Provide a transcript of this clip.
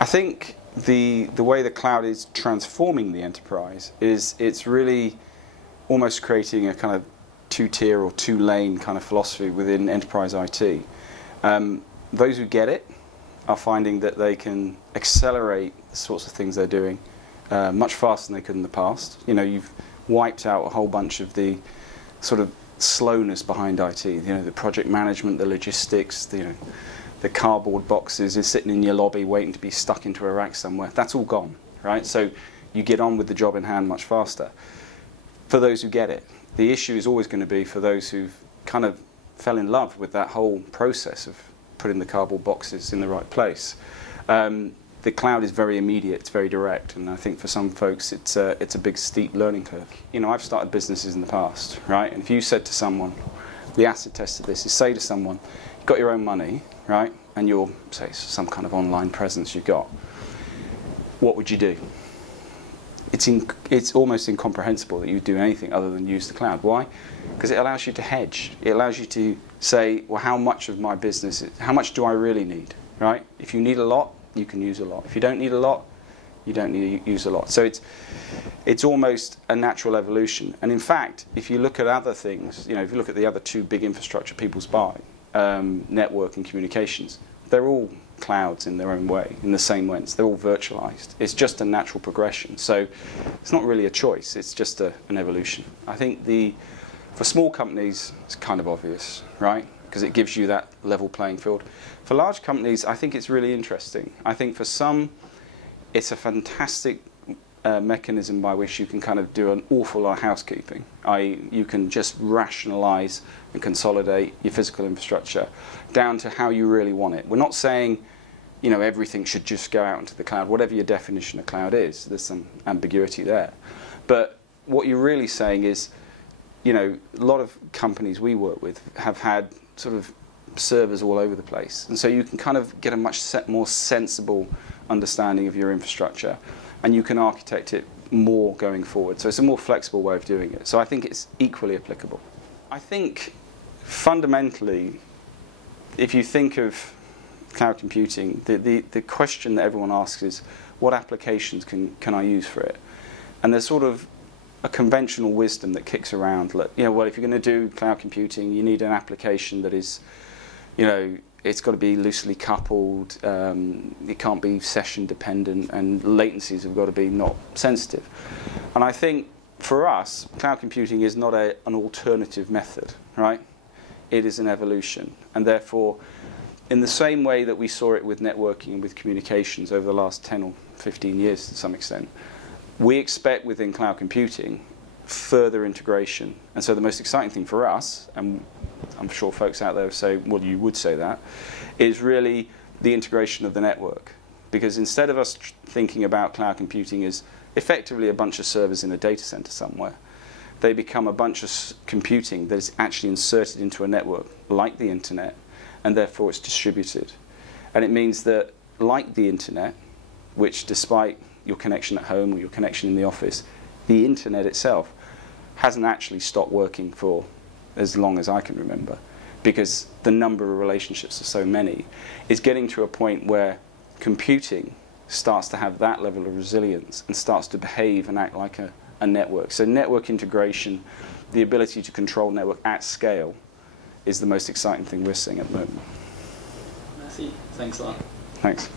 I think the way the cloud is transforming the enterprise is it's really almost creating a kind of two-tier or two-lane kind of philosophy within enterprise IT. Those who get it are finding that they can accelerate the sorts of things they're doing much faster than they could in the past. You know, you've wiped out a whole bunch of the sort of slowness behind IT. You know, the project management, the logistics, the cardboard boxes is sitting in your lobby waiting to be stuck into a rack somewhere. That's all gone, right? So you get on with the job in hand much faster. For those who get it, the issue is always going to be for those who've kind of fell in love with that whole process of putting the cardboard boxes in the right place. The cloud is very immediate, it's very direct, and I think for some folks it's a big steep learning curve. You know, I've started businesses in the past, right? And if you said to someone, the acid test of this is say to someone, you've got your own money, right? And you're, say, some kind of online presence you've got, what would you do? It's almost incomprehensible that you would do anything other than use the cloud. Why? Because it allows you to hedge. It allows you to say, well, how much of my business, how much do I really need, right? If you need a lot, you can use a lot. If you don't need a lot, you don't need to use a lot. So it's almost a natural evolution. And in fact, if you look at other things, you know, if you look at the other two big infrastructure people buy, network and communications, they're all clouds in their own way, in the same sense. They're all virtualized. It's just a natural progression. So it's not really a choice. It's just an evolution. I think for small companies, it's kind of obvious, right? Because it gives you that level playing field. For large companies, I think it's really interesting. I think for some, it's a fantastic mechanism by which you can kind of do an awful lot of housekeeping. You can just rationalize and consolidate your physical infrastructure down to how you really want it. We're not saying, you know, everything should just go out into the cloud. Whatever your definition of cloud is, there's some ambiguity there. But what you're really saying is, you know, a lot of companies we work with have had sort of servers all over the place. And so you can kind of get a much more sensible understanding of your infrastructure, and you can architect it more going forward. So it's a more flexible way of doing it. So I think it's equally applicable. I think fundamentally, if you think of cloud computing, the question that everyone asks is, what applications can I use for it? And there's sort of a conventional wisdom that kicks around. You know, well, if you're going to do cloud computing, you need an application that is, you know, it's got to be loosely coupled, it can't be session dependent, and latencies have got to be not sensitive. And I think for us, cloud computing is not an alternative method, right? It is an evolution. And therefore, in the same way that we saw it with networking and with communications over the last 10 or 15 years to some extent, we expect within cloud computing further integration. And so the most exciting thing for us, and I'm sure folks out there say, well, you would say that, is really the integration of the network. Because instead of us thinking about cloud computing as effectively a bunch of servers in a data center somewhere, they become a bunch of computing that is actually inserted into a network like the internet, and therefore it's distributed. And it means that, like the internet, which despite your connection at home or your connection in the office, the internet itself hasn't actually stopped working for as long as I can remember, because the number of relationships are so many. It's getting to a point where computing starts to have that level of resilience and starts to behave and act like a network. So network integration, the ability to control network at scale, is the most exciting thing we're seeing at the moment. Matthew, thanks a lot. Thanks.